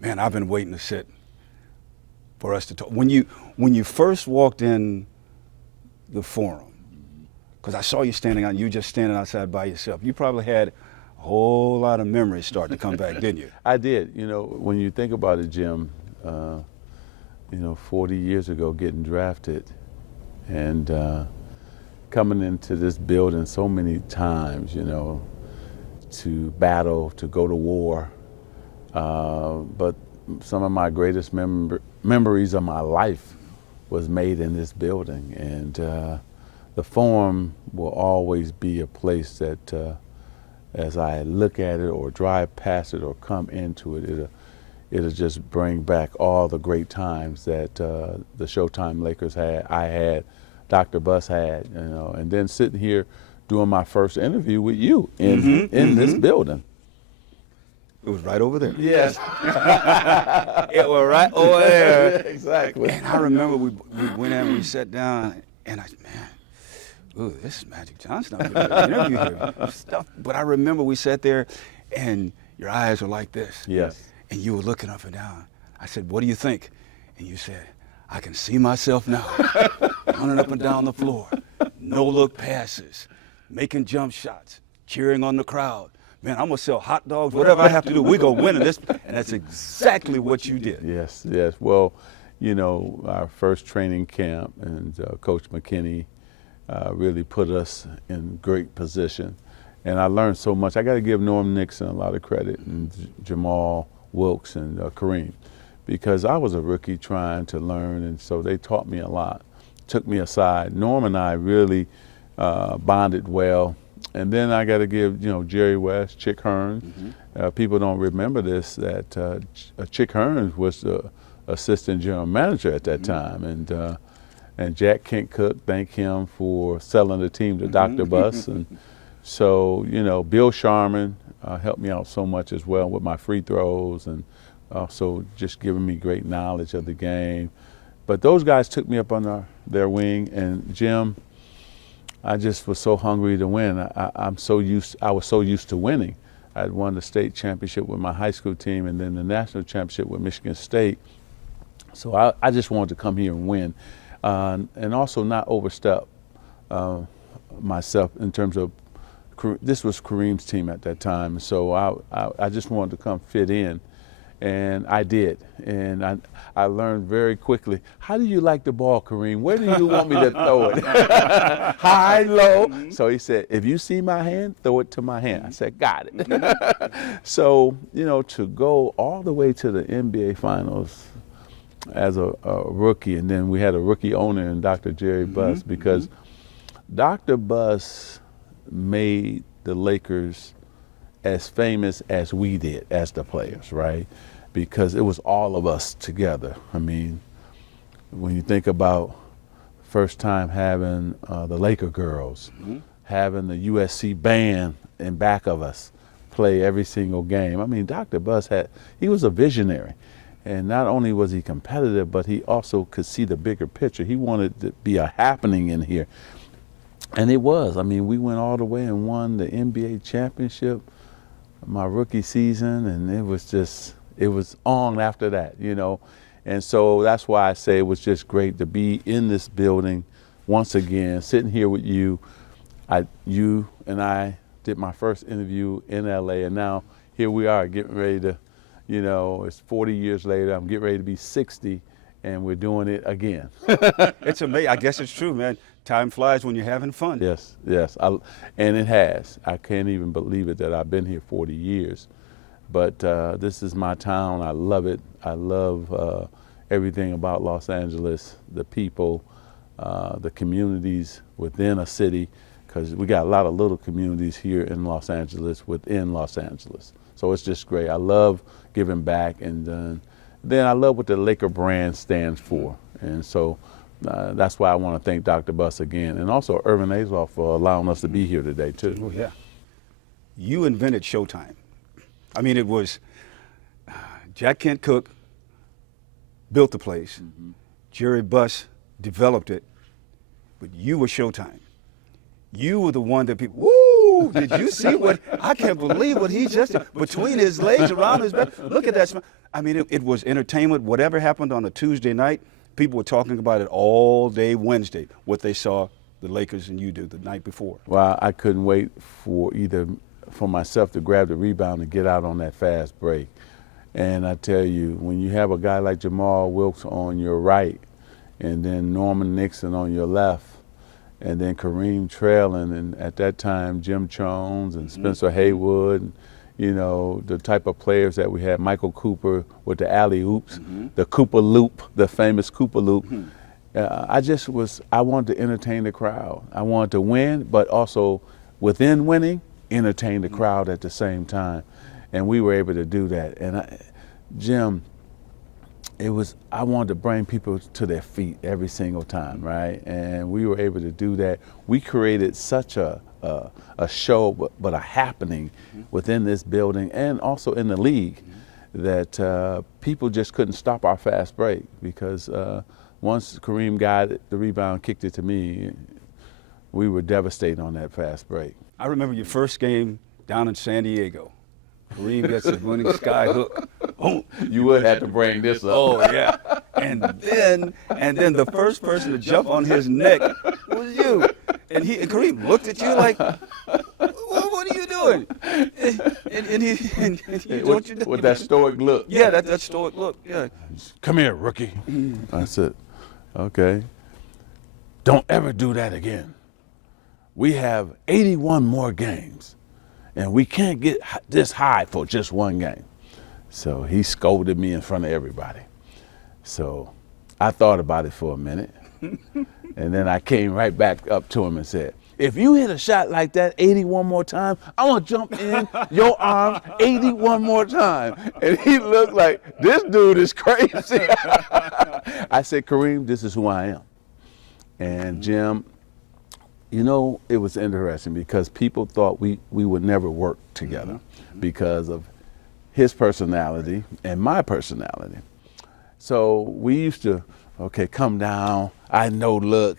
Man, I've been waiting to sit for us to talk. When you first walked in the forum, because I saw you standing out, you just standing outside by yourself. You probably had a whole lot of memories start to come back, didn't you? I did. You know, when you think about it, Jim, 40 years ago, getting drafted and coming into this building so many times, to battle, to go to war. But some of my greatest memories of my life was made in this building. And the Forum will always be a place that as I look at it or drive past it or come into it, it'll just bring back all the great times that the Showtime Lakers had, I had, Dr. Buss had, and then sitting here doing my first interview with you in this building. It was right over there. Yes. It was right over there. Exactly. And I remember we went in, we sat down, and ooh, this is Magic Johnson. I'm going to interview here. Stuff. But I remember we sat there, and your eyes were like this. Yes. And you were looking up and down. I said, what do you think? And you said, I can see myself now, running up and down the floor, no-look passes, making jump shots, cheering on the crowd. Man, I'm going to sell hot dogs, whatever I have to do, we're going to win in this. And that's exactly what you did. Yes, yes. Well, our first training camp, and Coach McKinney really put us in great position. And I learned so much. I got to give Norm Nixon a lot of credit, and Jamal Wilkes and Kareem, because I was a rookie trying to learn, and so they taught me a lot, took me aside. Norm and I really bonded well. And then I got to give, Jerry West, Chick Hearns. People don't remember this, that Chick Hearns was the assistant general manager at that time. And Jack Kent Cook, thank him for selling the team to Dr. Buss. And so, Bill Sharman helped me out so much as well with my free throws, and also just giving me great knowledge of the game. But those guys took me up under their wing, and Jim, I just was so hungry to win. I was so used to winning. I had won the state championship with my high school team, and then the national championship with Michigan State. So I just wanted to come here and win, and also not overstep myself in terms of, this was Kareem's team at that time. So I just wanted to come fit in. And I did, and I learned very quickly, how do you like the ball, Kareem? Where do you want me to throw it? High, low? So he said, if you see my hand, throw it to my hand. I said, got it. So, to go all the way to the NBA Finals as a rookie, and then we had a rookie owner in Dr. Jerry Buss, because Dr. Buss made the Lakers as famous as we did as the players, right? Because it was all of us together. I mean, when you think about first time having the Laker girls, having the USC band in back of us play every single game. I mean, Dr. Buss he was a visionary. And not only was he competitive, but he also could see the bigger picture. He wanted to be a happening in here. And it was. I mean, we went all the way and won the NBA championship my rookie season, and it was on after that, And so that's why I say it was just great to be in this building once again, sitting here with you. You and I did my first interview in LA, and now here we are getting ready to, it's 40 years later, I'm getting ready to be 60, and we're doing it again. It's amazing. I guess it's true, man. Time flies when you're having fun. Yes, yes, and it has. I can't even believe it that I've been here 40 years. But this is my town. I love it. I love everything about Los Angeles, the people, the communities within a city, because we got a lot of little communities here in Los Angeles, within Los Angeles. So it's just great. I love giving back, and then I love what the Laker brand stands for. And so that's why I want to thank Dr. Buss again, and also Irvin Azoff for allowing us to be here today, too. Oh, yeah. You invented Showtime. I mean, it was Jack Kent Cook built the place. Jerry Buss developed it, but you were Showtime. You were the one that people, woo, Ooh, did you see what? I can't believe what he just did. Between his legs, around his back. Look at that smile. I mean, it was entertainment. Whatever happened on a Tuesday night, people were talking about it all day Wednesday, what they saw the Lakers and you do the night before. Well, I couldn't wait for myself to grab the rebound and get out on that fast break. And I tell you, when you have a guy like Jamal Wilkes on your right, and then Norman Nixon on your left, and then Kareem trailing, and at that time Jim Jones and Spencer Haywood, and, you know, the type of players that we had, Michael Cooper with the alley-oops, the Cooper Loop, the famous Cooper Loop. I wanted to entertain the crowd. I wanted to win, but also within winning, entertain the crowd at the same time. And we were able to do that. And Jim, I wanted to bring people to their feet every single time, right? And we were able to do that. We created such a show, but a happening within this building and also in the league that people just couldn't stop our fast break, because once Kareem got it, the rebound, kicked it to me, we were devastated on that fast break. I remember your first game down in San Diego. Kareem gets a winning sky hook. Oh, you would have to bring this up. Oh yeah, and then the first person to jump on his neck was you, and Kareem looked at you like, "What are you doing?" And he with that stoic look. Yeah, that stoic look. Yeah. Come here, rookie. I said, okay. Don't ever do that again. We have 81 more games, and we can't get this high for just one game. So he scolded me in front of everybody. So I thought about it for a minute, and then I came right back up to him and said, if you hit a shot like that 81 more times, I'm gonna jump in your arms 81 more times. And he looked like, this dude is crazy. I said, Kareem, this is who I am. And Jim, you know, it was interesting because people thought we would never work together because of his personality and my personality. So we used to, okay, come down, I no look,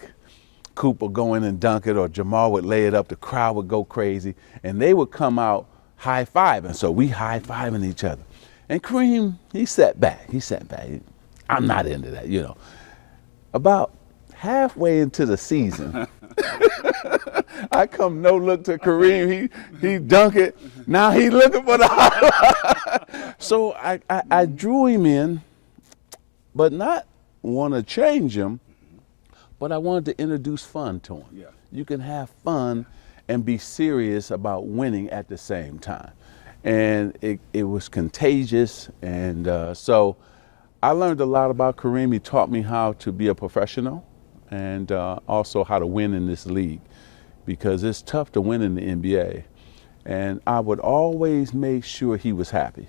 Cooper go in and dunk it, or Jamal would lay it up, the crowd would go crazy, and they would come out high-fiving. So we high-fiving each other. And Kareem, he sat back. I'm not into that, you know. About halfway into the season, I come no look to Kareem, he dunk it, now he looking for the highlight. So I drew him in, but not want to change him, but I wanted to introduce fun to him. Yeah. You can have fun and be serious about winning at the same time. And it was contagious, and so I learned a lot about Kareem. He taught me how to be a professional and also how to win in this league, because it's tough to win in the NBA. And I would always make sure he was happy.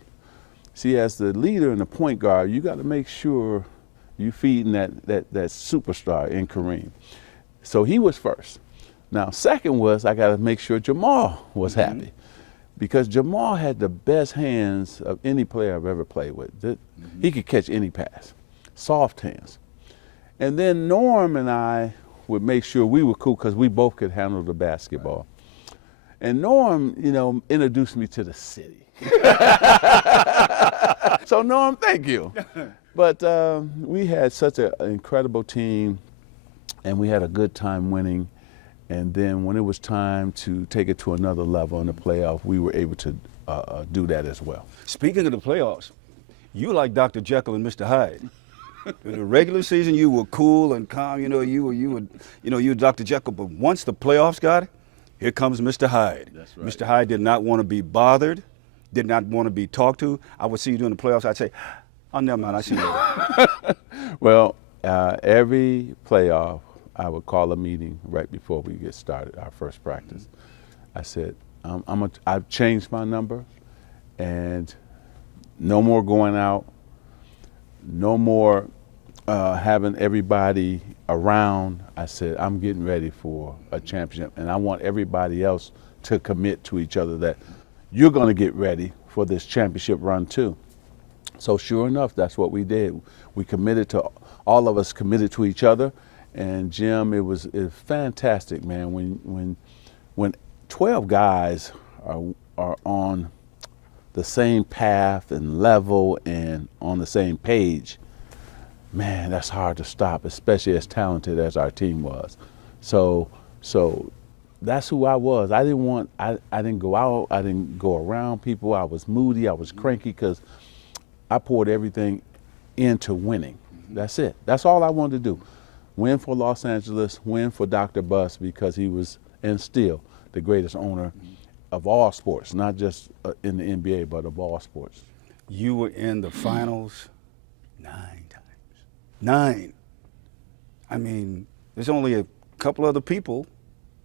See, as the leader and the point guard, you got to make sure you feeding that superstar in Kareem. So he was first. Now, second was I got to make sure Jamal was happy, because Jamal had the best hands of any player I've ever played with. He could catch any pass, soft hands. And then Norm and I would make sure we were cool because we both could handle the basketball. And Norm, you know, introduced me to the city. So Norm, thank you. But we had such an incredible team, and we had a good time winning. And then when it was time to take it to another level in the playoff, we were able to do that as well. Speaking of the playoffs, you like Dr. Jekyll and Mr. Hyde. In the regular season, you were cool and calm. You were Dr. Jekyll. But once the playoffs got it, here comes Mr. Hyde. That's right. Mr. Hyde did not want to be bothered, did not want to be talked to. I would see you during the playoffs. I'd say, oh, never mind, I see you. Well, every playoff, I would call a meeting right before we get started, our first practice. I said, I've changed my number, and no more going out, no more having everybody around. I said, I'm getting ready for a championship, and I want everybody else to commit to each other that you're going to get ready for this championship run too. So sure enough, that's what we did. We committed to, all of us committed to each other. And Jim, it was fantastic, man. When 12 guys are on the same path and level and on the same page, man, that's hard to stop, especially as talented as our team was. So that's who I was. I didn't go out, I didn't go around people. I was moody, I was cranky because I poured everything into winning. That's it. That's all I wanted to do. Win for Los Angeles, win for Dr. Buss, because he was, and still, the greatest owner of all sports, not just in the NBA, but of all sports. You were in the finals 9 times. 9. I mean, there's only a couple other people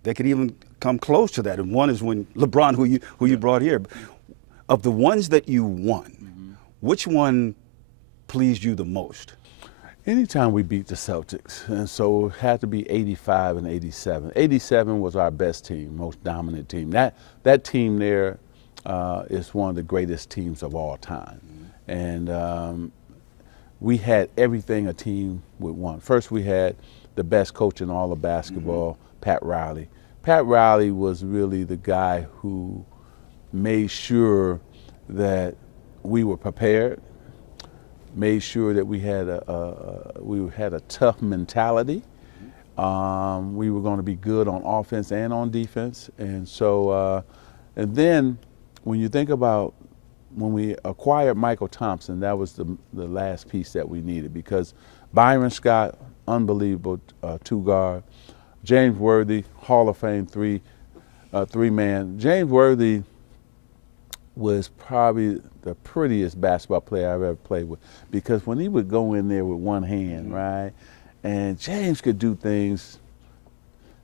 that could even come close to that. And one is when LeBron, who you brought here. Of the ones that you won, which one pleased you the most? Anytime we beat the Celtics, and so it had to be 85 and 87. 87 was our best team, most dominant team. That team there is one of the greatest teams of all time. And we had everything a team would want. First, we had the best coach in all of basketball, Pat Riley. Pat Riley was really the guy who made sure that we were prepared, made sure that we had a tough mentality. We were going to be good on offense and on defense. And so, and then when you think about when we acquired Michael Thompson, that was the last piece that we needed, because Byron Scott, unbelievable two-guard. James Worthy, Hall of Fame three-man. James Worthy was probably the prettiest basketball player I've ever played with, because when he would go in there with one hand, right, and James could do things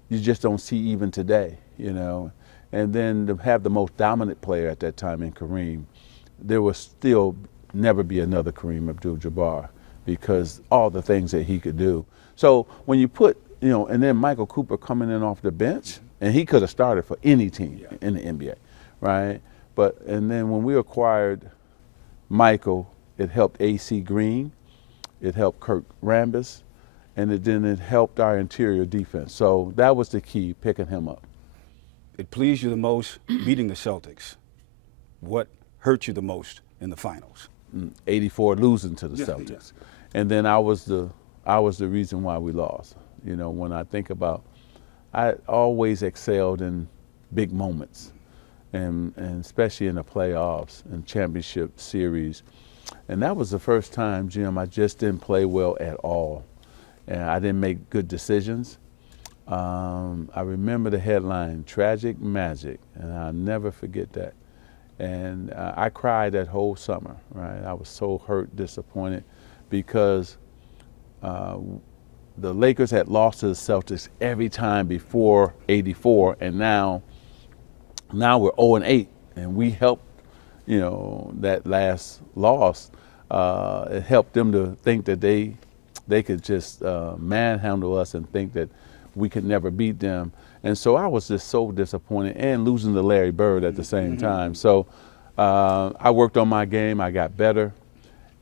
you just don't see even today, you know. And then to have the most dominant player at that time in Kareem, there will still never be another Kareem Abdul-Jabbar, because all the things that he could do. So when you put, you know, and then Michael Cooper coming in off the bench, and he could have started for any team in the NBA, right? And then when we acquired Michael, it helped AC Green, it helped Kurt Rambis, and then it helped our interior defense. So that was the key, picking him up. It pleased you the most beating the Celtics. What hurt you the most in the finals? 84 losing to the Celtics. And then I was the reason why we lost. You know, when I think about, I always excelled in big moments, and especially in the playoffs and championship series. And that was the first time, Jim, I just didn't play well at all. And I didn't make good decisions. I remember the headline, Tragic Magic, and I'll never forget that. And I cried that whole summer, right? I was so hurt, disappointed, because the Lakers had lost to the Celtics every time before '84, and now we're 0-8, and we helped, you know, that last loss. It helped them to think that they could just manhandle us and think that we could never beat them. And so I was just so disappointed, and losing to Larry Bird at the same time. So I worked on my game, I got better,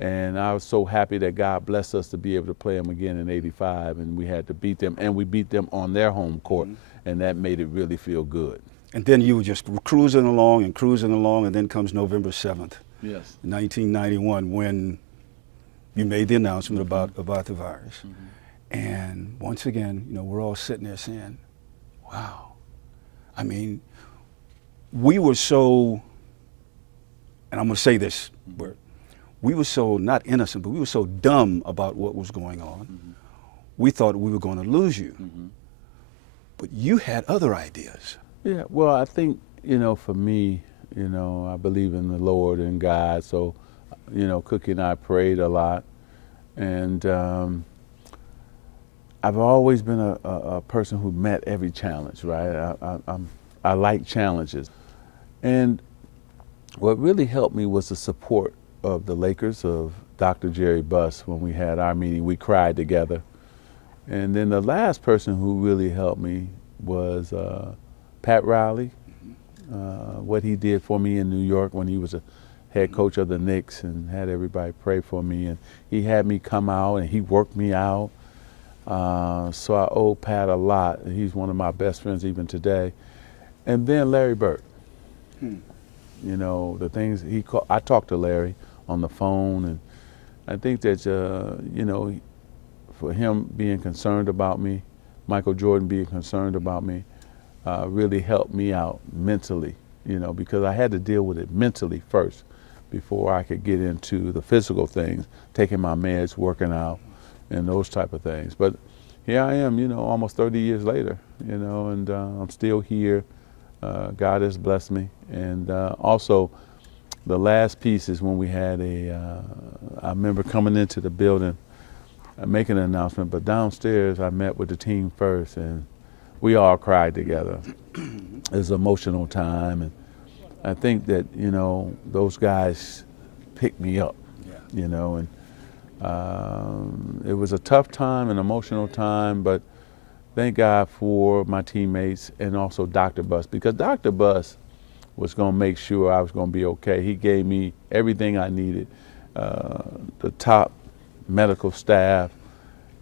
and I was so happy that God blessed us to be able to play them again in '85, and we had to beat them, and we beat them on their home court, and that made it really feel good. And then you were just cruising along, and then comes November 7th, Yes. 1991, when you made the announcement about the virus. And once again, you know, we're all sitting there saying, wow. I mean, we were so, and I'm going to say this word, we were so not innocent, but we were so dumb about what was going on. We thought we were going to lose you. But you had other ideas. Yeah, well, I think, you know, for me, you know, I believe in the Lord and God. So, you know, Cookie and I prayed a lot. And I've always been a person who met every challenge, right? I like challenges. And what really helped me was the support of the Lakers, of Dr. Jerry Buss. When we had our meeting, we cried together. And then the last person who really helped me was Pat Riley, what he did for me in New York when he was a head coach of the Knicks and had everybody pray for me. And he had me come out and he worked me out. So I owe Pat a lot. He's one of my best friends even today. And then Larry Bird. Hmm. You know, the things I talked to Larry on the phone, and I think that, you know, for him being concerned about me, Michael Jordan being concerned about me, really helped me out mentally, you know, because I had to deal with it mentally first before I could get into the physical things, taking my meds, working out, and those type of things. But here I am, you know, almost 30 years later, you know, and I'm still here. God has blessed me. And also, the last piece is when we had I remember coming into the building, making an announcement, but downstairs I met with the team first, and we all cried together. It was an emotional time, and I think that, you know, those guys picked me up, you know, and it was a tough time, an emotional time, but thank God for my teammates and also Dr. Buss, because Dr. Buss was going to make sure I was going to be okay. He gave me everything I needed, the top medical staff,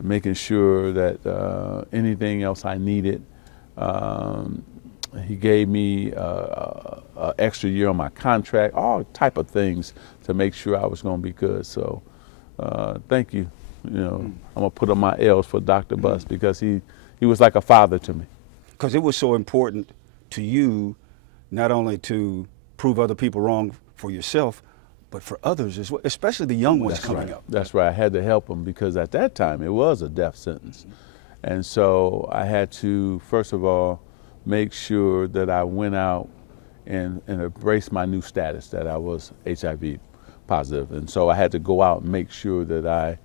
making sure that anything else I needed. He gave me an extra year on my contract, all type of things to make sure I was going to be good. So thank you. You know, I'm going to put on my L's for Dr. Buss, because he was like a father to me. Because it was so important to you, not only to prove other people wrong for yourself, but for others as well, especially the young ones coming up. That's right. I had to help them, because at that time it was a death sentence. And so I had to, first of all, make sure that I went out and embraced my new status, that I was HIV positive. And so I had to go out and make sure that I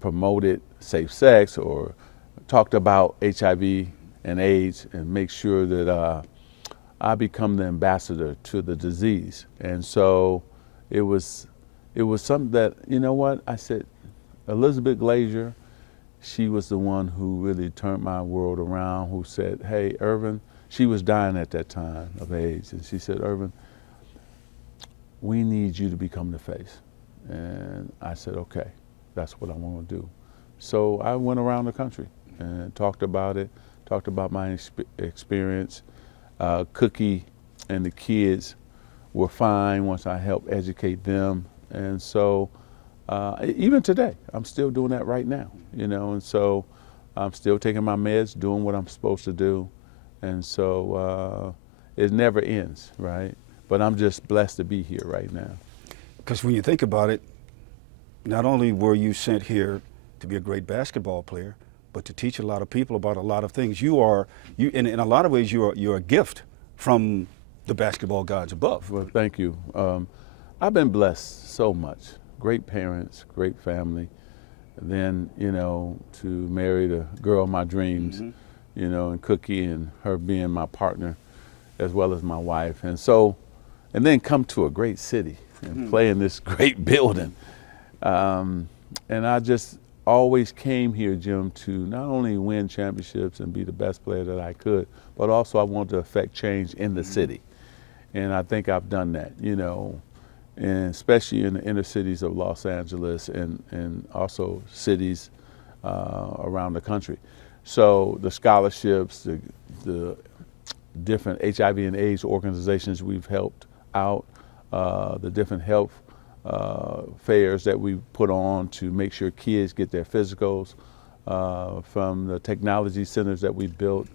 promoted safe sex or talked about HIV and AIDS, and make sure that I become the ambassador to the disease. And so it was something that, you know what, I said, Elizabeth Glazier, she was the one who really turned my world around, who said, hey, Irvin, she was dying at that time of AIDS, and she said, Irvin, we need you to become the face. And I said, okay, that's what I want to do. So I went around the country and talked about it, talked about my experience. Cookie and the kids were fine once I helped educate them. And so even today, I'm still doing that right now, you know, and so I'm still taking my meds, doing what I'm supposed to do. And so it never ends, right? But I'm just blessed to be here right now. Because when you think about it, not only were you sent here to be a great basketball player, but to teach a lot of people about a lot of things. In a lot of ways, you're a gift from the basketball gods above. Well, thank you. I've been blessed so much. Great parents, great family. And then, you know, to marry the girl of my dreams, you know, and Cookie, and her being my partner as well as my wife. And so, and then come to a great city and play in this great building. And I just always came here, Jim, to not only win championships and be the best player that I could, but also I wanted to affect change in the city. And I think I've done that, you know, and especially in the inner cities of Los Angeles and also cities around the country. So the scholarships, the different HIV and AIDS organizations we've helped out, the different health fairs that we put on to make sure kids get their physicals, from the technology centers that we built.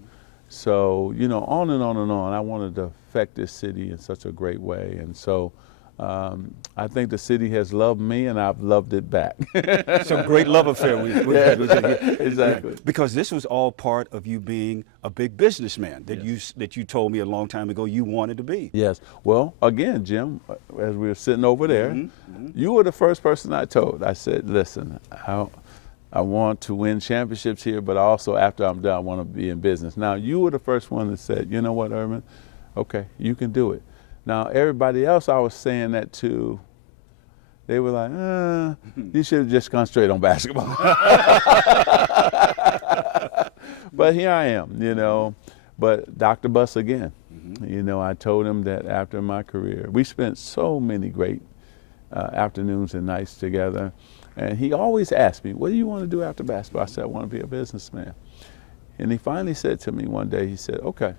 So, you know, on and on and on. I wanted to affect this city in such a great way. And so I think the city has loved me, and I've loved it back. It's a great love affair we had with you. Exactly. Because this was all part of you being a big businessman that you told me a long time ago you wanted to be. Yes. Well, again, Jim, as we were sitting over there, you were the first person I told. I said, listen, I want to win championships here, but also after I'm done, I want to be in business. Now, you were the first one that said, you know what, Irvin? Okay, you can do it. Now, everybody else I was saying that to, they were like, you should have just gone straight on basketball. But here I am, you know. But Dr. Buss again, you know, I told him that after my career, we spent so many great afternoons and nights together. And he always asked me, what do you want to do after basketball? I said, I want to be a businessman. And he finally said to me one day, he said, okay,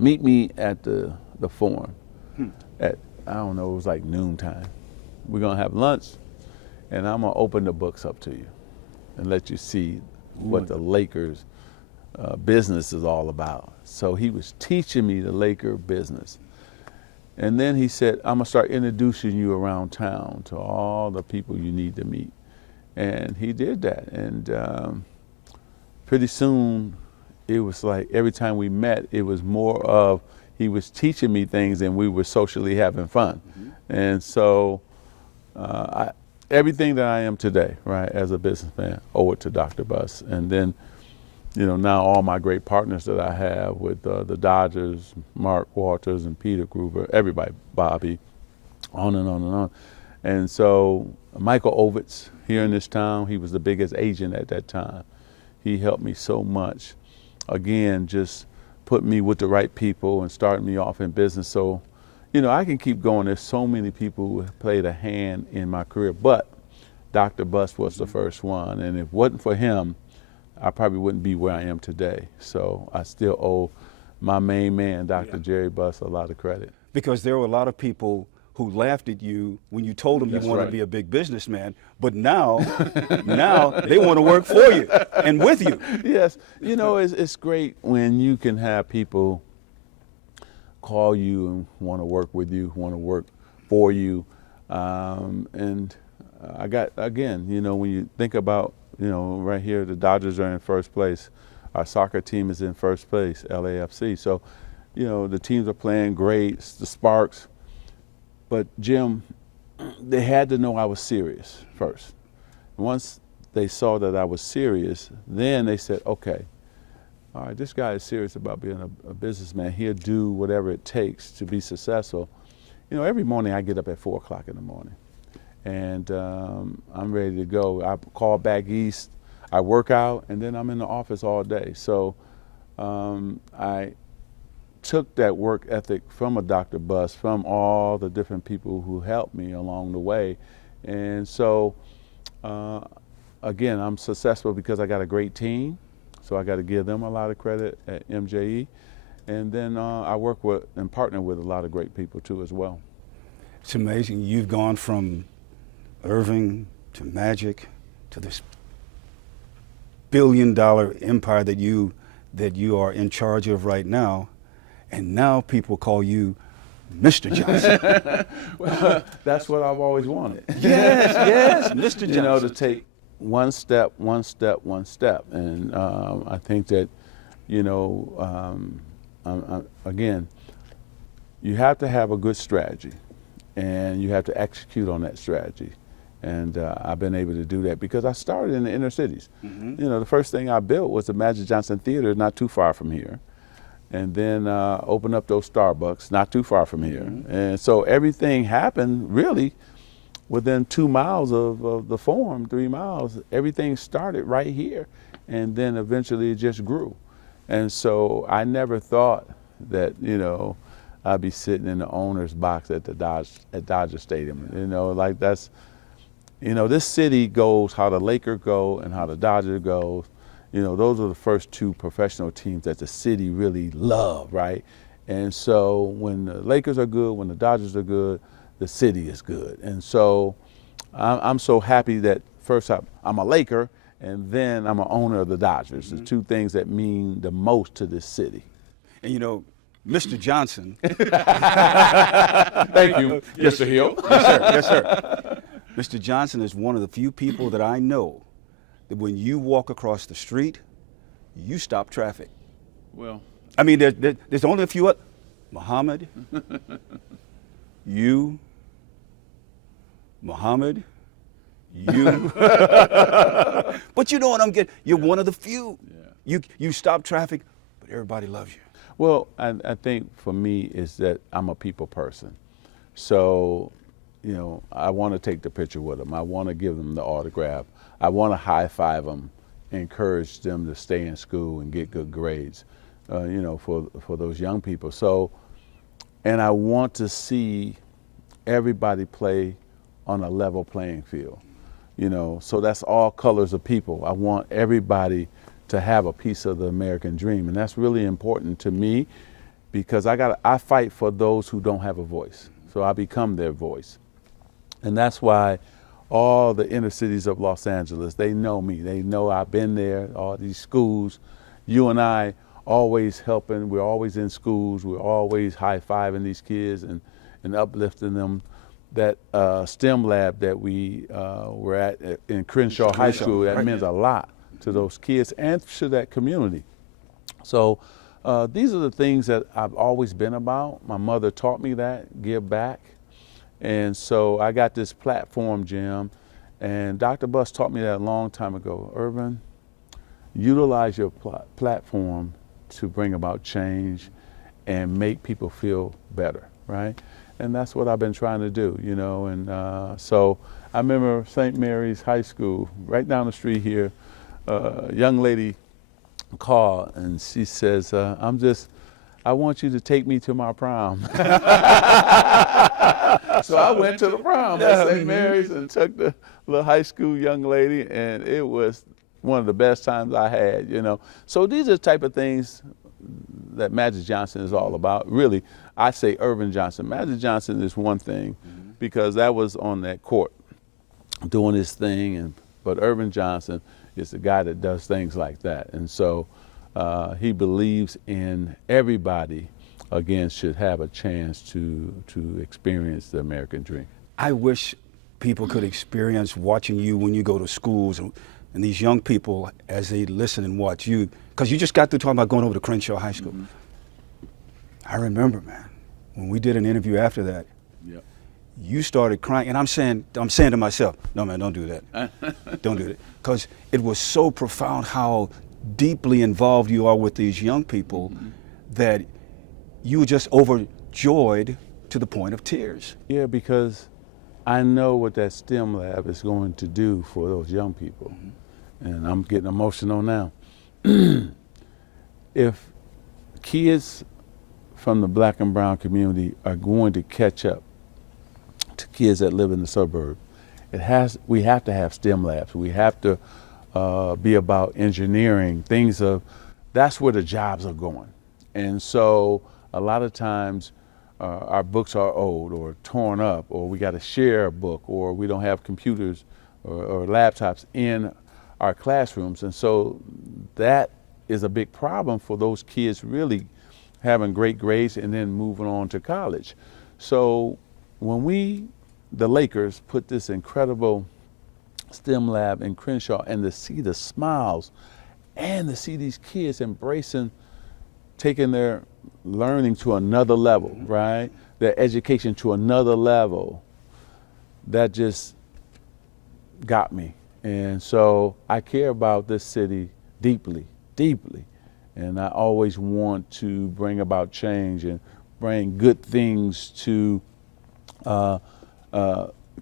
meet me at the Forum at, I don't know, it was like noontime. We're gonna have lunch, and I'm gonna open the books up to you and let you see what the Lakers business is all about. So he was teaching me the Laker business. And then he said, I'm gonna start introducing you around town to all the people you need to meet. And he did that. And pretty soon, it was like every time we met, it was more of he was teaching me things and we were socially having fun. And so everything that I am today, right, as a businessman, owe it to Dr. Buss. And then, you know, now all my great partners that I have with the Dodgers, Mark Walters and Peter Gruber, everybody, Bobby, on and on and on. And so Michael Ovitz here in this town, he was the biggest agent at that time. He helped me so much. Again, just put me with the right people and started me off in business. So, you know, I can keep going. There's so many people who have played a hand in my career, but Dr. Buss was the first one. And if it wasn't for him, I probably wouldn't be where I am today. So I still owe my main man, Dr. Jerry Buss, a lot of credit. Because there were a lot of people who laughed at you when you told them you wanted to be a big businessman, but now they want to work for you and with you. Yes, you know, it's great when you can have people call you and want to work with you, want to work for you. And I got, again, you know, when you think about, you know, right here, the Dodgers are in first place. Our soccer team is in first place, LAFC. So, you know, the teams are playing great, the Sparks. But Jim, they had to know I was serious first. Once they saw that I was serious, then they said, okay, all right, this guy is serious about being a businessman. He'll do whatever it takes to be successful. You know, every morning I get up at 4 o'clock in the morning. And I'm ready to go. I call back east, I work out, and then I'm in the office all day. So I took that work ethic from a Dr. Buss, from all the different people who helped me along the way. And so, again, I'm successful because I got a great team. So I got to give them a lot of credit at MJE. And then I work with and partner with a lot of great people too as well. It's amazing. You've gone from Irving to Magic to this billion-dollar empire that you are in charge of right now, and now people call you Mr. Johnson. Well, that's what I've always wanted. Yes, Mr. Johnson. You know, to take one step, one step, one step, and I think that, you know, again, you have to have a good strategy, and you have to execute on that strategy. And I've been able to do that because I started in the inner cities. You know, the first thing I built was the Magic Johnson Theater not too far from here. And then opened up those Starbucks not too far from here. And so everything happened really within 2 miles of the Forum, 3 miles. Everything started right here. And then eventually it just grew. And so I never thought that, you know, I'd be sitting in the owner's box at the Dodger Stadium. You know, like that's, you know, this city goes how the Lakers go and how the Dodgers goes. You know, those are the first two professional teams that the city really love, right? And so when the Lakers are good, when the Dodgers are good, the city is good. And so I'm so happy that first I'm a Laker and then I'm an owner of the Dodgers. The two things that mean the most to this city. And you know, Mr. Johnson. Thank you, Mr. Hill. Yes, sir. Yes, sir. Mr. Johnson is one of the few people that I know that when you walk across the street, you stop traffic. Well, I mean, there's only a few other. Muhammad, you, Muhammad, you. But you know what I'm getting? You're one of the few. Yeah. You stop traffic, but everybody loves you. Well, I think for me is that I'm a people person. So, you know, I want to take the picture with them. I want to give them the autograph. I want to high five them, encourage them to stay in school and get good grades, you know, for those young people. So, and I want to see everybody play on a level playing field, you know, so that's all colors of people. I want everybody to have a piece of the American dream, and that's really important to me. because I fight for those who don't have a voice. So I become their voice. And that's why all the inner cities of Los Angeles, they know me. They know I've been there, all these schools. You and I always helping. We're always in schools. We're always high-fiving these kids and uplifting them. That STEM lab that we were at in Crenshaw High School, that means a lot to those kids and to that community. So these are the things that I've always been about. My mother taught me that, give back. And so I got this platform, Jim, and Dr. Buss taught me that a long time ago. Irvin, utilize your platform to bring about change and make people feel better, right? And that's what I've been trying to do, you know. And so I remember St. Mary's High School, right down the street here, a young lady called and she says, I want you to take me to my prom. So I went to the prom at St. Mary's and took the little high school young lady, and it was one of the best times I had, you know. So these are the type of things that Magic Johnson is all about. Really, I say Irvin Johnson. Magic Johnson is one thing because that was on that court doing his thing, but Irvin Johnson is the guy that does things like that. And so he believes in everybody, again, should have a chance to experience the American dream. I wish people could experience watching you when you go to schools and these young people as they listen and watch you, because you just got through talking about going over to Crenshaw High School. I remember, man, when we did an interview after that, you started crying, and I'm saying to myself, no, man, don't do that. Don't do that. Because it was so profound how deeply involved you are with these young people that you were just overjoyed to the point of tears. Yeah, because I know what that STEM lab is going to do for those young people. And I'm getting emotional now. If kids from the black and brown community are going to catch up to kids that live in the suburb, we have to have STEM labs. We have to be about engineering, that's where the jobs are going. And so a lot of times our books are old or torn up, or we got to share a book, or we don't have computers or laptops in our classrooms. And so that is a big problem for those kids really having great grades and then moving on to college. So when the Lakers, put this incredible STEM lab in Crenshaw, and to see the smiles and to see these kids embracing, taking their learning to another level, right? Their education to another level, that just got me. And so I care about this city deeply, deeply. And I always want to bring about change and bring good things to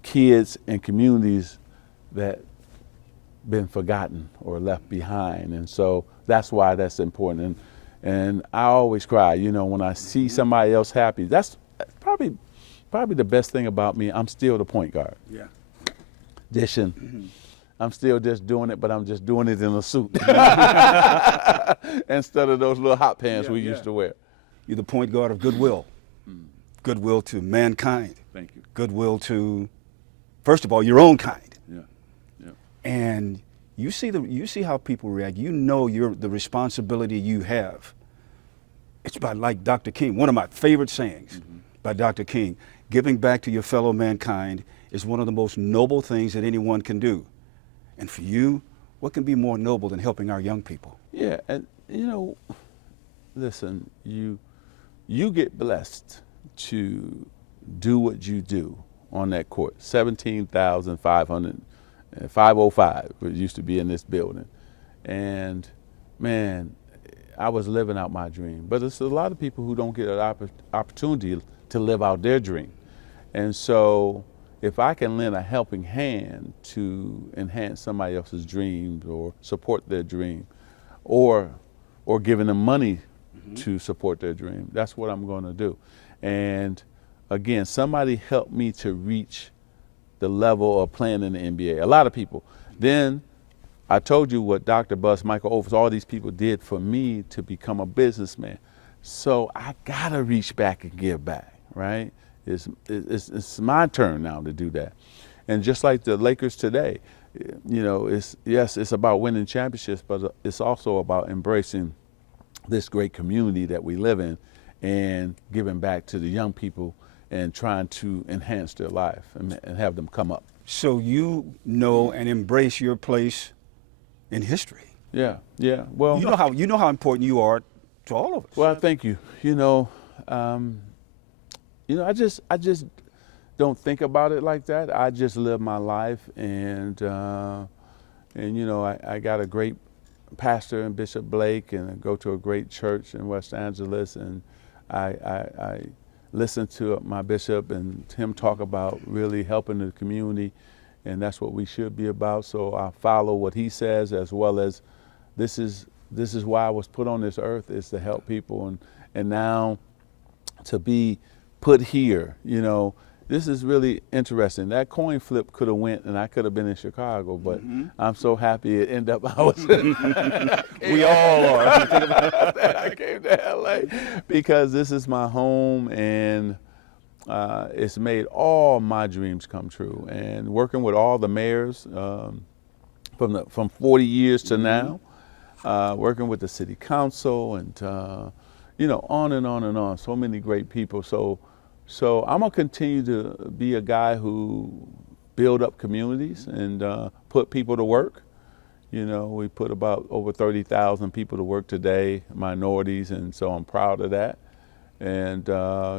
kids and communities that been forgotten or left behind. And so that's why that's important. And I always cry, you know, when I see somebody else happy. That's probably the best thing about me. I'm still the point guard. Yeah. Dishing. I'm still just doing it, but I'm just doing it in a suit instead of those little hot pants we used to wear. You're the point guard of goodwill. Goodwill to mankind. Thank you. Goodwill to, first of all, your own kind. Yeah. And you see how people react. You know the responsibility you have. It's like Dr. King, one of my favorite sayings by Dr. King, giving back to your fellow mankind is one of the most noble things that anyone can do. And for you, what can be more noble than helping our young people? Yeah, and you know, listen, you get blessed to do what you do on that court. 505 it used to be in this building. And man, I was living out my dream. But there's a lot of people who don't get an opportunity to live out their dream. And so if I can lend a helping hand to enhance somebody else's dreams or support their dream, or giving them money to support their dream, that's what I'm going to do. And again, somebody helped me to reach the level of playing in the NBA. A lot of people. Then I told you what Dr. Buss, Michael Overs, all these people did for me to become a businessman. So I gotta reach back and give back, right? It's my turn now to do that. And just like the Lakers today, you know, it's about winning championships, but it's also about embracing this great community that we live in and giving back to the young people and trying to enhance their life and have them come up. So you know and embrace your place in history. Yeah, yeah. Well, You know how important you are to all of us. well, thank you. I just don't think about it like that. I just live my life, and you know, I got a great pastor in Bishop Blake, and I go to a great church in West Angeles, and I listen to my bishop and him talk about really helping the community, and that's what we should be about. So I follow what he says, as well as this is why I was put on this earth, is to help people, and now to be put here, you know, this is really interesting. That coin flip could have went, and I could have been in Chicago, but I'm so happy it ended up I was We all are. I came to LA because this is my home, and it's made all my dreams come true. And working with all the mayors from 40 years to now, working with the city council, and you know, on and on and on. So many great people. So I'm gonna continue to be a guy who build up communities and put people to work. You know, we put about over 30,000 people to work today, minorities, and so I'm proud of that. And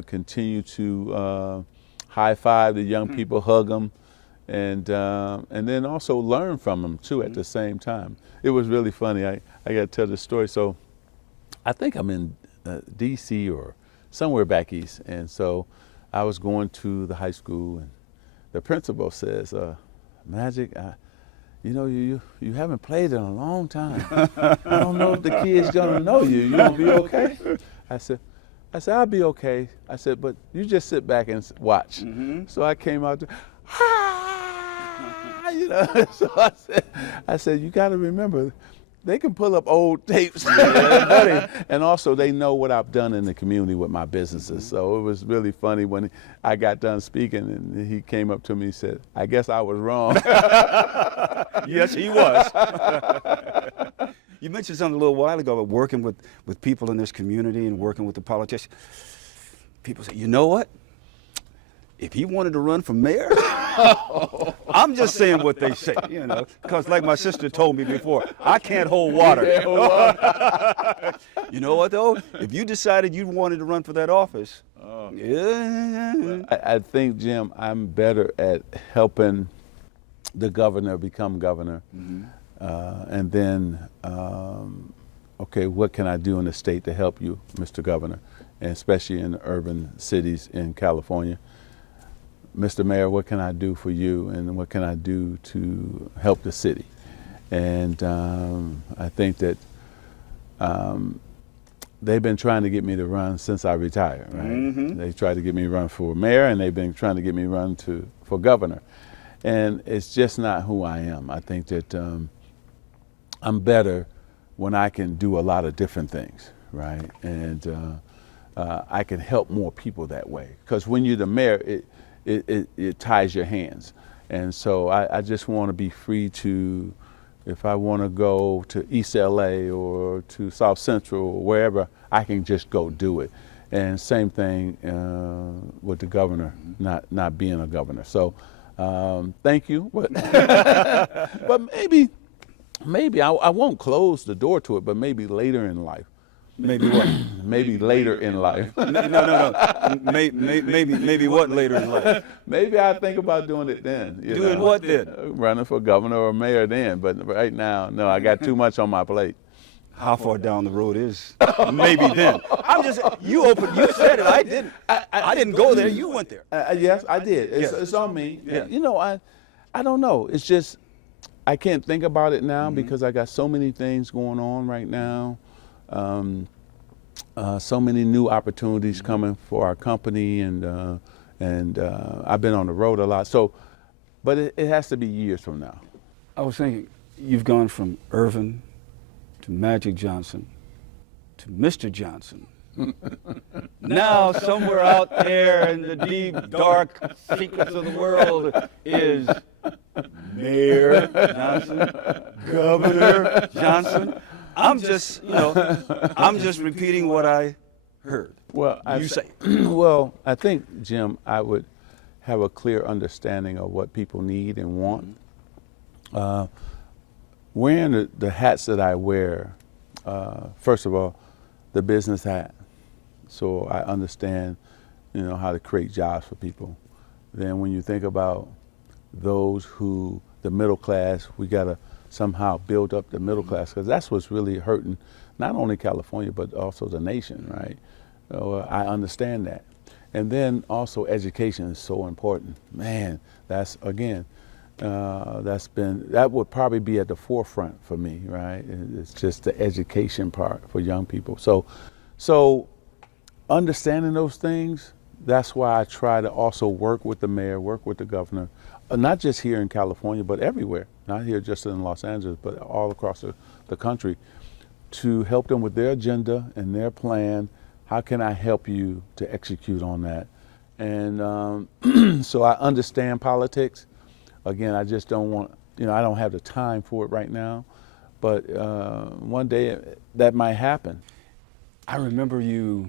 continue to high five the young people, hug them, and then also learn from them too at the same time. It was really funny. I got to tell this story. So I think I'm in DC or somewhere back east, and so I was going to the high school, and the principal says, Magic, you know, you haven't played in a long time. I don't know if the kid's gonna know you. You gonna be okay? I said, I'll be okay. I said, but you just sit back and watch. So I came out there, you know. So I said, you got to remember, they can pull up old tapes, and also they know what I've done in the community with my businesses. So it was really funny when I got done speaking, and he came up to me and said, I guess I was wrong. Yes, he was. You mentioned something a little while ago about working with people in this community and working with the politicians. People say, you know what? If he wanted to run for mayor, I'm just saying what they say, you know, because like my sister told me before, I can't hold water. You know what, though? If you decided you wanted to run for that office, I think, Jim, I'm better at helping the governor become governor. And then, okay, what can I do in the state to help you, Mr. Governor, and especially in urban cities in California? Mr. Mayor, what can I do for you, and what can I do to help the city? And I think that they've been trying to get me to run since I retired, right? They tried to get me to run for mayor, and they've been trying to get me to run for governor. And it's just not who I am. I think that I'm better when I can do a lot of different things, right? And I can help more people that way. Because when you're the mayor, it ties your hands. And so I just want to be free to, if I want to go to East LA or to South Central or wherever, I can just go do it. And same thing with the governor, not being a governor. So thank you. But, but maybe I won't close the door to it, but maybe later in life. maybe what? Maybe later in life. No. Maybe what later in life? Maybe I think about doing it then. Doing what then? Running for governor or mayor then. But right now, no, I got too much on my plate. How far down the road is maybe then? I'm just, you said it, I didn't. I didn't go there, you went there. Yes, I did. It's on me. Yeah. You know, I don't know. It's just, I can't think about it now because I got so many things going on right now. So many new opportunities coming for our company, and I've been on the road a lot. So, but it has to be years from now. I was thinking, you've gone from Irvin to Magic Johnson to Mr. Johnson, Now, somewhere out there in the deep, dark secrets of the world is Mayor Johnson, Governor Johnson. I'm just, I'm just repeating what I heard you say. Well, I think, Jim, I would have a clear understanding of what people need and want. Wearing the hats that I wear, first of all, the business hat. So I understand, how to create jobs for people. Then when you think about those who, the middle class, we got to somehow build up the middle class, because that's what's really hurting not only California, but also the nation, right? I understand that. And then also education is so important. Man, that's, again, that would probably be at the forefront for me, right? It's just the education part for young people. So understanding those things, that's why I try to also work with the mayor, work with the governor, not just here in California, but everywhere, not here just in Los Angeles, but all across the country, to help them with their agenda and their plan. How can I help you to execute on that? And so I understand politics. Again, I just don't want, I don't have the time for it right now, but one day that might happen. I remember the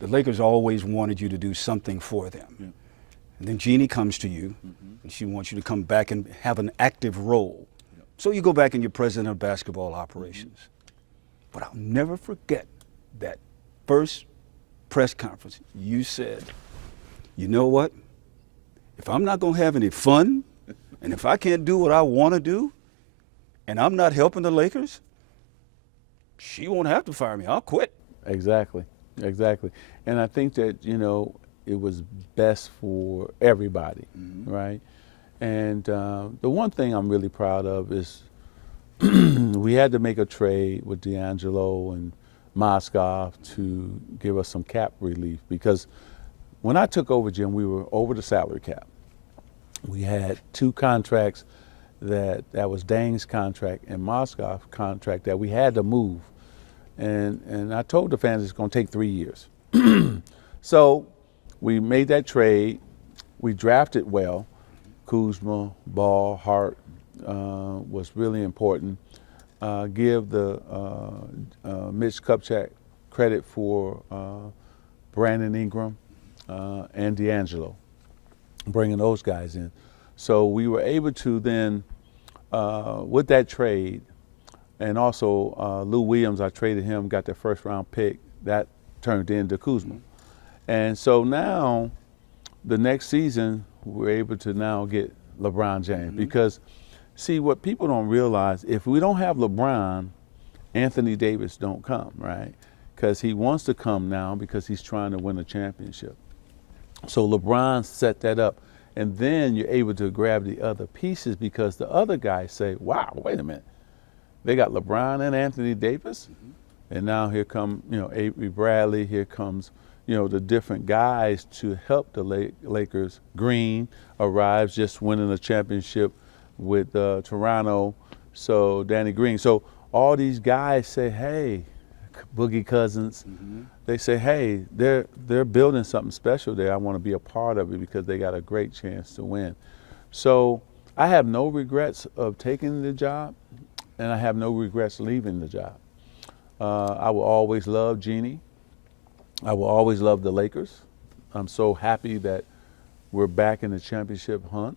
Lakers always wanted you to do something for them. Yeah. And then Jeannie comes to you, and she wants you to come back and have an active role. Yeah. So you go back and you're president of basketball operations. But I'll never forget that first press conference. You said, you know what? If I'm not going to have any fun, and if I can't do what I want to do, and I'm not helping the Lakers, she won't have to fire me. I'll quit. Exactly. And I think that, it was best for everybody, right? And the one thing I'm really proud of is we had to make a trade with D'Angelo and Mozgov to give us some cap relief, because when I took over, Jim, we were over the salary cap. We had two contracts that was Dang's contract and Mozgov's contract that we had to move. And I told the fans it's going to take 3 years. So we made that trade. We drafted well. Kuzma, Ball, Hart was really important. Give the Mitch Kupchak credit for Brandon Ingram and D'Angelo, bringing those guys in. So we were able to then, with that trade, and also Lou Williams, I traded him, got the first round pick, that turned into Kuzma. And so now, the next season, we're able to now get LeBron James. Because, see, what people don't realize, if we don't have LeBron, Anthony Davis don't come, right? Because he wants to come now because he's trying to win a championship. So LeBron set that up. And then you're able to grab the other pieces, because the other guys say, wow, wait a minute. They got LeBron and Anthony Davis. And now here come, Avery Bradley, here comes, the different guys to help the Lakers. Green arrives, just winning a championship with Toronto, so Danny Green. So all these guys say, hey, Boogie Cousins, they say, hey, they're building something special there. I want to be a part of it because they got a great chance to win. So I have no regrets of taking the job, and I have no regrets leaving the job. I will always love Jeannie. I will always love the Lakers. I'm so happy that we're back in the championship hunt.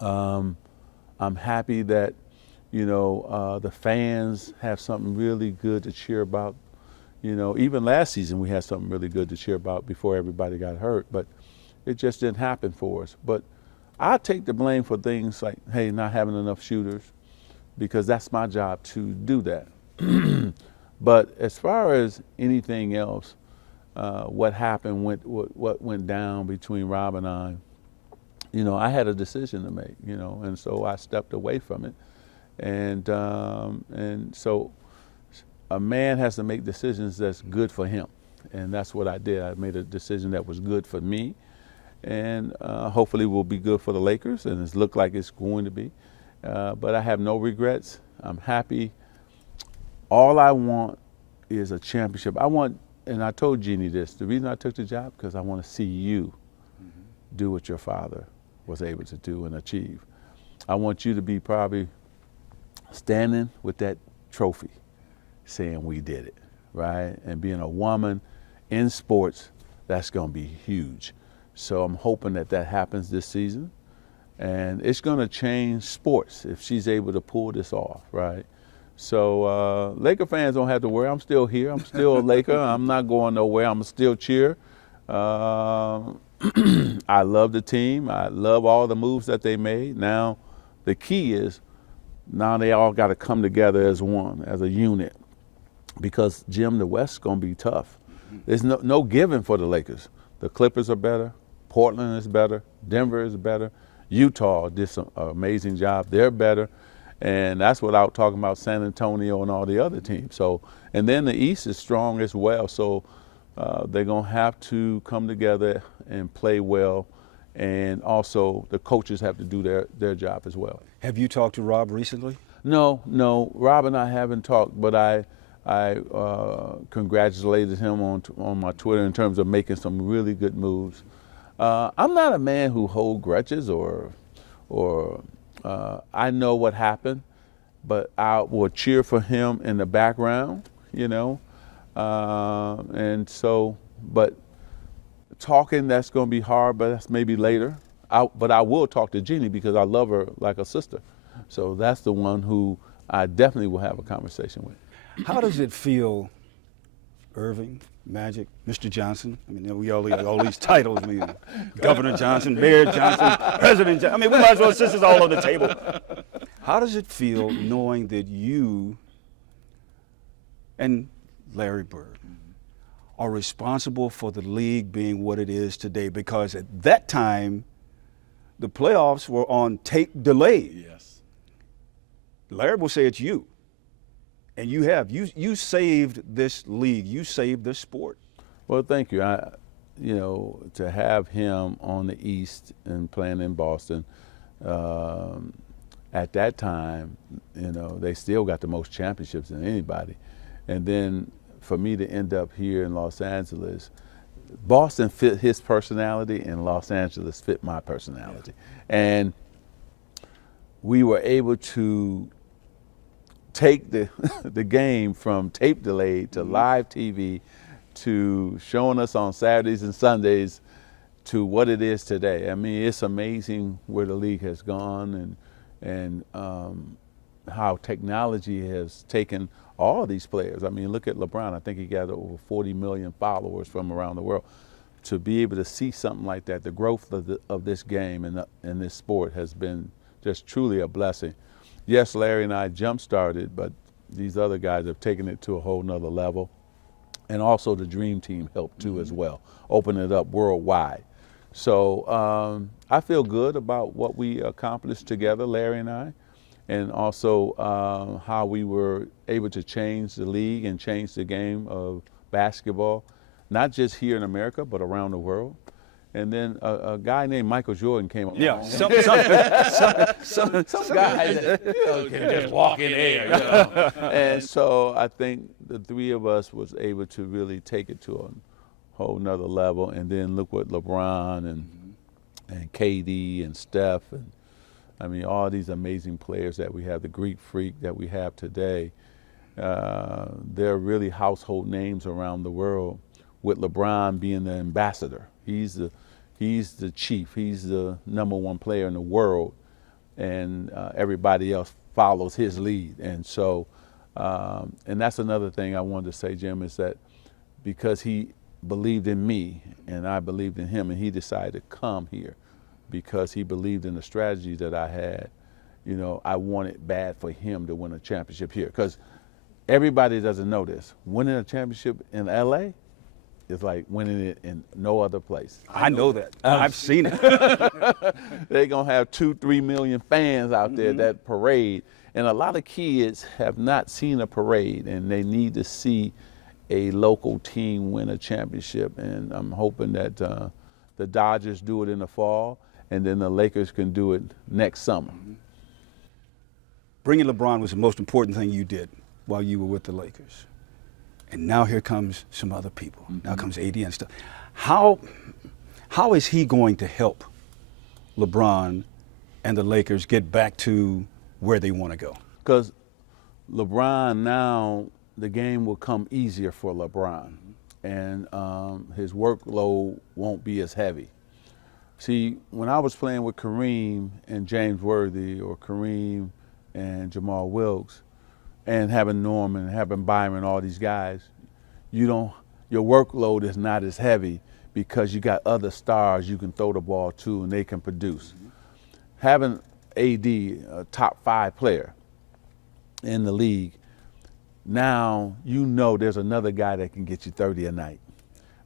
I'm happy that, the fans have something really good to cheer about. Even last season we had something really good to cheer about before everybody got hurt, but it just didn't happen for us. But I take the blame for things like, hey, not having enough shooters, because that's my job to do that. But as far as anything else, what happened, what went down between Rob and I had a decision to make, and so I stepped away from it. And so a man has to make decisions that's good for him. And that's what I did. I made a decision that was good for me, and hopefully will be good for the Lakers, and it's looked like it's going to be. But I have no regrets. I'm happy. All I want is a championship. I want, and I told Jeannie this, the reason I took the job, because I want to see you do what your father was able to do and achieve. I want you to be probably standing with that trophy saying we did it, right? And being a woman in sports, that's going to be huge. So I'm hoping that that happens this season. And it's going to change sports if she's able to pull this off, right? So Laker fans don't have to worry. I'm still here. I'm still a Laker. I'm not going nowhere. I'm still cheer. I love the team. I love all the moves that they made. Now, the key is now they all got to come together as one, as a unit, because, Jim, the West is going to be tough. There's no giving for the Lakers. The Clippers are better. Portland is better. Denver is better. Utah did some amazing job. They're better. And that's without talking about San Antonio and all the other teams. So, and then the East is strong as well. So they're going to have to come together and play well. And also the coaches have to do their job as well. Have you talked to Rob recently? No. Rob and I haven't talked, but I congratulated him on my Twitter in terms of making some really good moves. I'm not a man who holds grudges or I know what happened, but I will cheer for him in the background, you know. And so, but talking, that's going to be hard, but that's maybe later. But I will talk to Jeannie because I love her like a sister. So that's the one who I definitely will have a conversation with. How does it feel, Irving, Magic, Mr. Johnson? I mean, we all these titles. I mean, Governor Johnson, Mayor Johnson, President Johnson. I mean, we might as well sit this all on the table. How does it feel knowing that you and Larry Bird are responsible for the league being what it is today? Because at that time, the playoffs were on tape delay. Yes. Larry will say it's you. And you saved this league. You saved this sport. Well, thank you. To have him on the East and playing in Boston, at that time, they still got the most championships than anybody. And then for me to end up here in Los Angeles, Boston fit his personality and Los Angeles fit my personality. And we were able to take the game from tape delayed to live TV to showing us on Saturdays and Sundays to what it is today. I mean, it's amazing where the league has gone and how technology has taken all these players. I mean, look at LeBron. I think he got over 40 million followers from around the world. To be able to see something like that, the growth of this game and this sport has been just truly a blessing. Yes, Larry and I jump-started, but these other guys have taken it to a whole nother level. And also the Dream Team helped too as well, open it up worldwide. So I feel good about what we accomplished together, Larry and I, and also how we were able to change the league and change the game of basketball, not just here in America, but around the world. And then a guy named Michael Jordan came along. Yeah, some guy that can just walk in there. And so I think the three of us was able to really take it to a whole nother level. And then look what LeBron and KD and Steph and I mean all these amazing players that we have, the Greek Freak that we have today. They're really household names around the world. With LeBron being the ambassador, he's the chief. He's the #1 player in the world, and everybody else follows his lead. And so, and that's another thing I wanted to say, Jim, is that because he believed in me and I believed in him, and he decided to come here because he believed in the strategy that I had. I wanted bad for him to win a championship here because everybody doesn't know this. Winning a championship in LA. It's like winning it in no other place. I know that. I've seen it. They're going to have 2-3 million fans out there that parade. And a lot of kids have not seen a parade, and they need to see a local team win a championship. And I'm hoping that the Dodgers do it in the fall, and then the Lakers can do it next summer. Bringing LeBron was the most important thing you did while you were with the Lakers. and now here comes some other people. Now comes AD and stuff. How is he going to help LeBron and the Lakers get back to where they want to go? Because LeBron now, the game will come easier for LeBron, and his workload won't be as heavy. See, when I was playing with Kareem and James Worthy, or Kareem and Jamal Wilkes, and having Norman, having Byron, all these guys, your workload is not as heavy because you got other stars you can throw the ball to and they can produce. Having AD, a top 5 player in the league, now you know there's another guy that can get you 30 a night,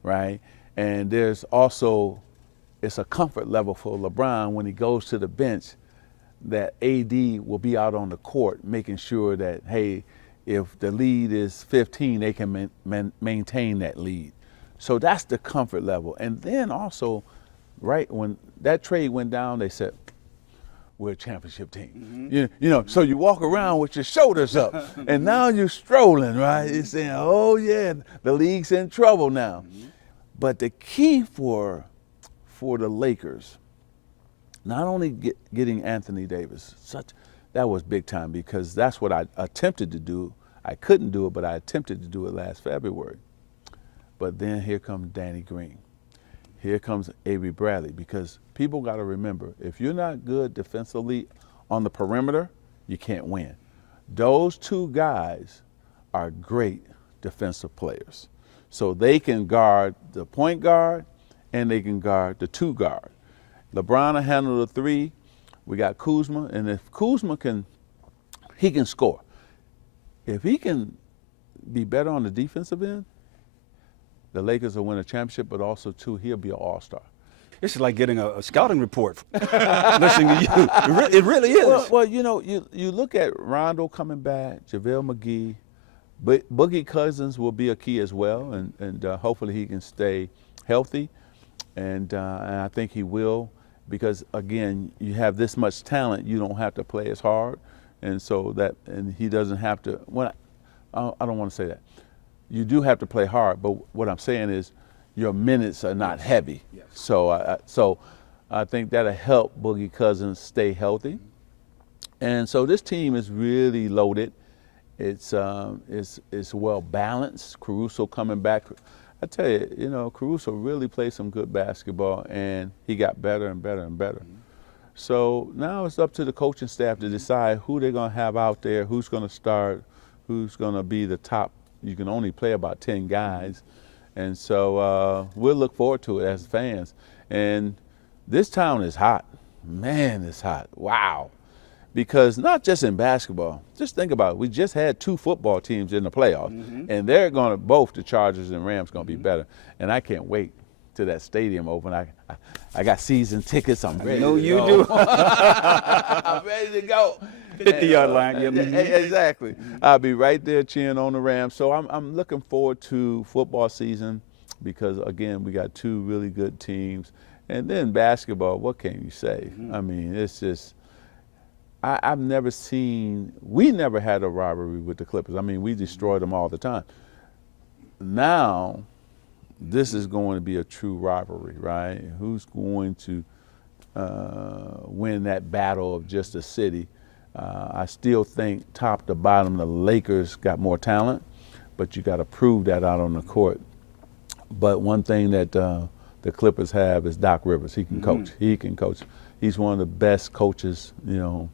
right? And there's also, it's a comfort level for LeBron when he goes to the bench that AD will be out on the court making sure that, hey, if the lead is 15, they can maintain that lead. So that's the comfort level. And then also, right, when that trade went down, they said, we're a championship team. You know, so you walk around with your shoulders up, and now you're strolling, right? You're saying, oh yeah, the league's in trouble now. But the key for the Lakers, not only getting Anthony Davis, that was big time, because that's what I attempted to do. I couldn't do it, but I attempted to do it last February. But then here comes Danny Green. Here comes Avery Bradley, because people got to remember, if you're not good defensively on the perimeter, you can't win. Those two guys are great defensive players. So they can guard the point guard and they can guard the 2 guard. LeBron will handle the 3. We got Kuzma, and if Kuzma can score. If he can be better on the defensive end, the Lakers will win a championship, but also, too, he'll be an all-star. This is like getting a scouting report listening to you. It really is. Well, you know, you look at Rondo coming back, JaVale McGee, but Boogie Cousins will be a key as well, and hopefully he can stay healthy, and I think he will, because, again, you have this much talent, you don't have to play as hard, and so and he doesn't have to, I don't want to say that. You do have to play hard, but what I'm saying is your minutes are not heavy. Yes. So I think that'll help Boogie Cousins stay healthy. And so this team is really loaded. It's well balanced. Caruso coming back. I tell you, you know, Caruso really played some good basketball, and he got better and better and better. So now it's up to the coaching staff to decide who they're going to have out there, who's going to start, who's going to be the top. You can only play about 10 guys. And so we'll look forward to it as fans. And this town is hot. Man, it's hot. Wow. Because not just in basketball, just think about it. We just had 2 football teams in the playoffs, and they're going to, both the Chargers and Rams, going to be better. And I can't wait till that stadium open. I got season tickets. I'm ready. I know to you go. do. I'm ready to go. 50-yard line. Yeah. Exactly. I'll be right there cheering on the Rams. So I'm looking forward to football season, because, again, we got 2 really good teams. And then basketball, what can you say? I mean, it's just, I've never seen, we never had a rivalry with the Clippers. I mean, we destroyed them all the time. Now, this is going to be a true rivalry, right? Who's going to win that battle of just a city? I still think top to bottom, the Lakers got more talent, but you got to prove that out on the court. But one thing that the Clippers have is Doc Rivers. He can coach. He can coach. He's one of the best coaches, you know,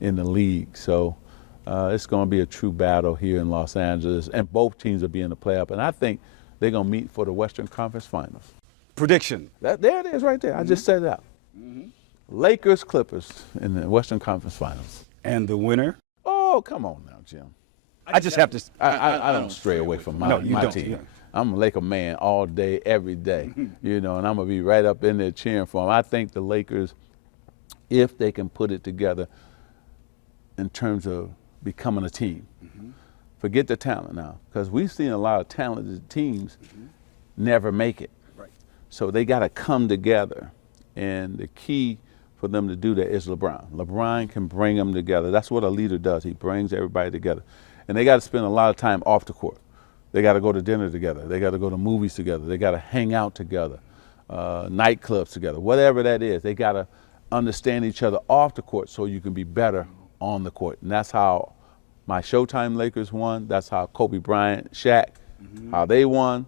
in the league. So it's going to be a true battle here in Los Angeles, and both teams will be in the playoff. And I think they're going to meet for the Western Conference Finals. Prediction. There it is right there. I just said it out. Lakers, Clippers in the Western Conference Finals. And the winner? Oh, come on now, Jim. I just have to. I don't stray away from my don't. team. Yeah. I'm a Laker man all day, every day, you know, and I'm going to be right up in there cheering for them. I think the Lakers, if they can put it together in terms of becoming a team, forget the talent now, because we've seen a lot of talented teams never make it. Right. So they got to come together, and the key for them to do that is LeBron. LeBron can bring them together. That's what a leader does. He brings everybody together. And they got to spend a lot of time off the court. They got to go to dinner together. They got to go to movies together. They got to hang out together, nightclubs together, whatever that is. They got to understand each other off the court so you can be better on the court. And that's how my Showtime Lakers won. That's how Kobe Bryant, Shaq, how they won.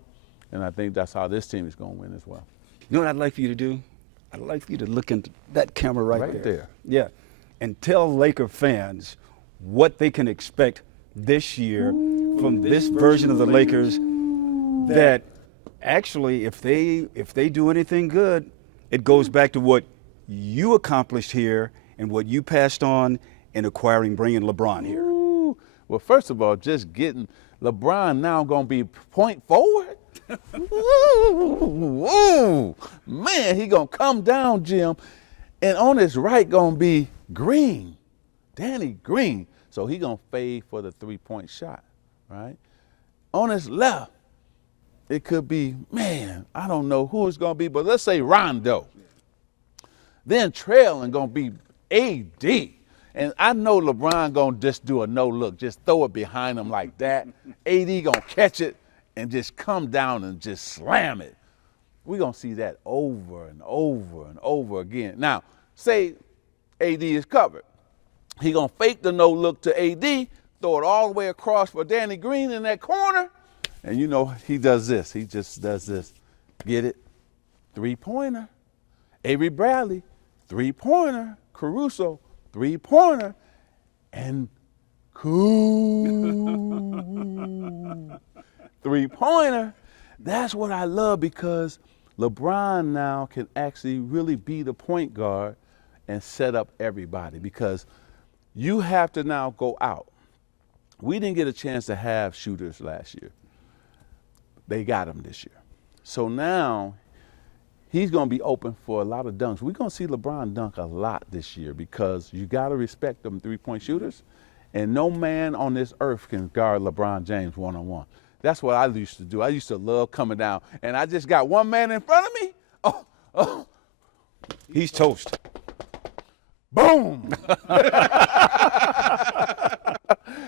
And I think that's how this team is going to win as well. You know what I'd like for you to do? I'd like for you to look into that camera right there. Yeah. And tell Laker fans what they can expect this year from this version of the Lakers, that actually if they do anything good, it goes back to what you accomplished here and what you passed on in bringing LeBron here. Ooh. Well, first of all, just getting LeBron now going to be point forward. Ooh, man, he going to come down, Jim, and on his right going to be Green, Danny Green. So he going to fade for the three-point shot, right? On his left, it could be, man, I don't know who it's going to be, but let's say Rondo. Then trailing going to be AD. And I know LeBron going to just do a no-look, just throw it behind him like that. AD going to catch it and just come down and just slam it. We're going to see that over and over and over again. Now, say AD is covered. He going to fake the no-look to AD, throw it all the way across for Danny Green in that corner. And you know, he does this. He just does this. Get it? Three-pointer. Avery Bradley, three-pointer. Caruso, three-pointer. And cool. Three-pointer. That's what I love, because LeBron now can actually really be the point guard and set up everybody, because you have to now go out. We didn't get a chance to have shooters last year. They got them this year. So now he's going to be open for a lot of dunks. We're going to see LeBron dunk a lot this year, because you got to respect them three-point shooters, and no man on this earth can guard LeBron James one-on-one. That's what I used to do. I used to love coming down, and I just got one man in front of me. Oh. He's toast. Boom!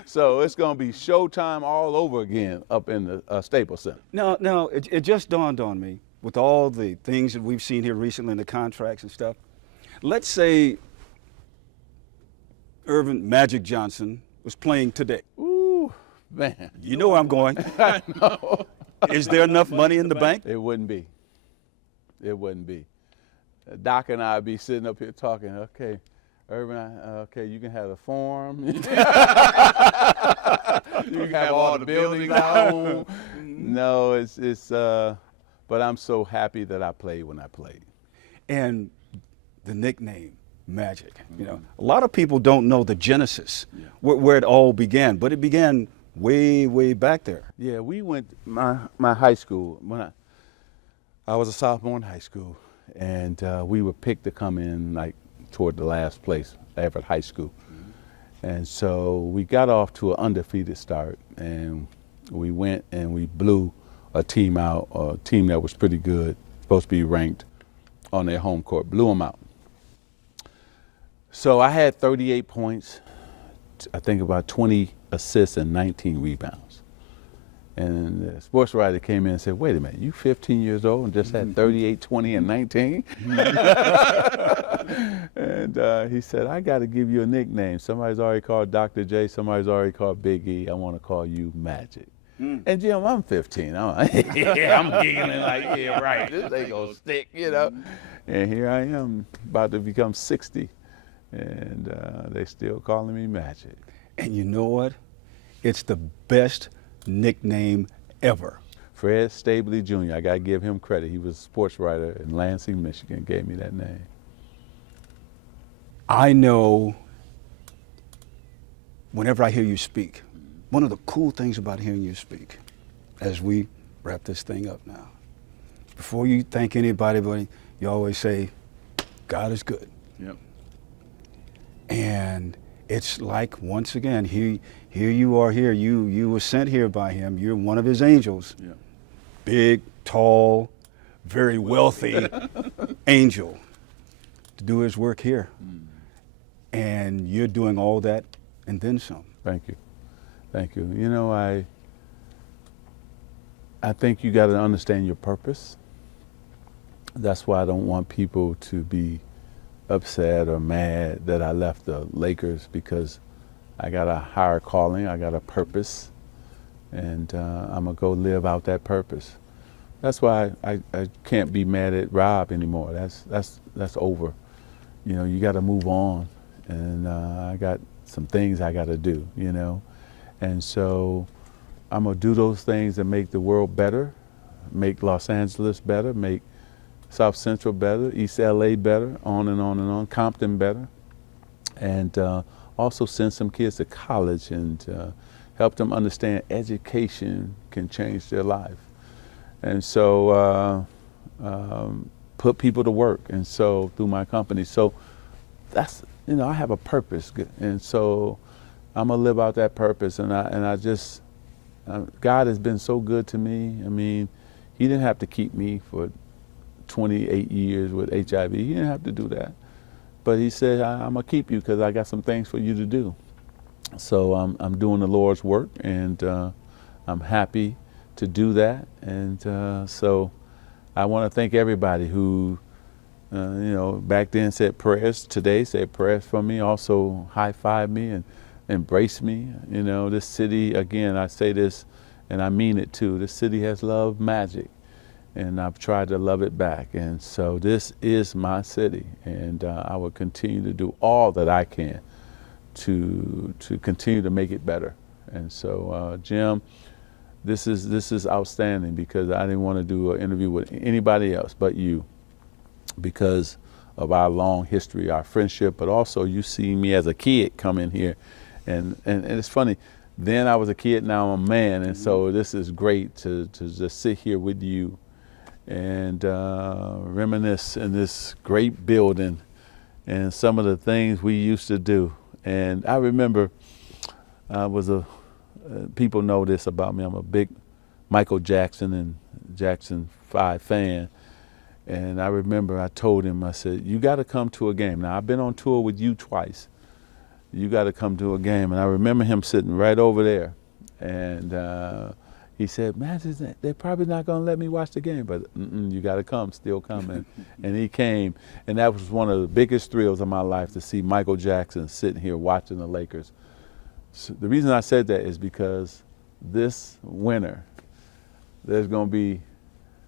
So it's going to be Showtime all over again up in the Staples Center. No, it just dawned on me, with all the things that we've seen here recently in the contracts and stuff. Let's say Irvin Magic Johnson was playing today. Ooh, man. You know where I'm going. I know. Is there enough money in the bank? It wouldn't be. It wouldn't be. Doc and I would be sitting up here talking, okay, Irvin, okay, you can have the farm. You can have all the buildings I own. No, but I'm so happy that I played when I played. And the nickname, Magic. You know, a lot of people don't know the genesis, where it all began, but it began way, way back there. Yeah, we went, my high school, when I was a sophomore in high school, and we were picked to come in like toward the last place, Everett High School. And so we got off to an undefeated start, and we went and we blew a team out, a team that was pretty good, supposed to be ranked on their home court, blew them out. So I had 38 points, I think about 20 assists and 19 rebounds. And the sports writer came in and said, wait a minute, you 15 years old and just had 38, 20, and 19? And he said, I got to give you a nickname. Somebody's already called Dr. J, somebody's already called Big E. I want to call you Magic. And Jim, I'm 15. I'm giggling like, yeah, right, this ain't going to stick, you know. And here I am, about to become 60. And they still calling me Magic. And you know what? It's the best nickname ever. Fred Stabley Jr., I got to give him credit. He was a sports writer in Lansing, Michigan, gave me that name. I know whenever I hear you speak, one of the cool things about hearing you speak, as we wrap this thing up now, before you thank anybody, you always say, God is good. Yep. And it's like, once again, here you are here. You were sent here by him. You're one of his angels. Yep. Big, tall, very wealthy angel to do his work here. And you're doing all that and then some. Thank you. Thank you. You know, I think you got to understand your purpose. That's why I don't want people to be upset or mad that I left the Lakers, because I got a higher calling, I got a purpose, and I'm gonna go live out that purpose. That's why I can't be mad at Rob anymore. That's over. You know, you got to move on, and I got some things I got to do. You know, and so I'm gonna do those things that make the world better, make Los Angeles better, make South Central better, East LA better, on and on and on, Compton better, and also send some kids to college and help them understand education can change their life. And so put people to work, and so through my company. So that's, you know, I have a purpose, and so I'm gonna live out that purpose. And I just, God has been so good to me. I mean, He didn't have to keep me for 28 years with HIV. He didn't have to do that. But He said, I'm gonna keep you because I got some things for you to do. So I'm doing the Lord's work, and I'm happy to do that. And so I want to thank everybody who, you know, back then said prayers, today said prayers for me, also high-five me and embrace me. You know, this city, again, I say this and I mean it too, this city has loved magic, and I've tried to love it back. And so this is my city, and I will continue to do all that I can to continue to make it better. And so Jim, this is outstanding, because I didn't want to do an interview with anybody else but you, because of our long history, our friendship, but also you see me as a kid come in here, and it's funny, then I was a kid, now I'm a man, and so this is great to just sit here with you and reminisce in this great building and some of the things we used to do. And I remember I was people know this about me, I'm a big Michael Jackson and Jackson 5 fan. And I remember I told him, I said, you got to come to a game. Now, I've been on tour with you twice. You got to come to a game. And I remember him sitting right over there. And he said, man, they're probably not going to let me watch the game, but you got to come, still come. And he came. And that was one of the biggest thrills of my life, to see Michael Jackson sitting here watching the Lakers. So the reason I said that is because this winter, there's going to be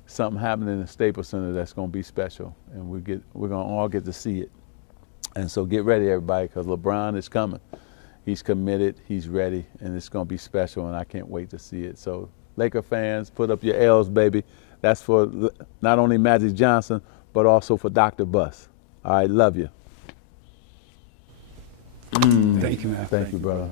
something happening in the Staples Center that's going to be special, and we're going to all get to see it. And so get ready, everybody, because LeBron is coming. He's committed, he's ready, and it's going to be special, and I can't wait to see it. So Laker fans, put up your L's, baby. That's for not only Magic Johnson, but also for Dr. Buss. All right, love you. Thank you, man. Thank you, brother.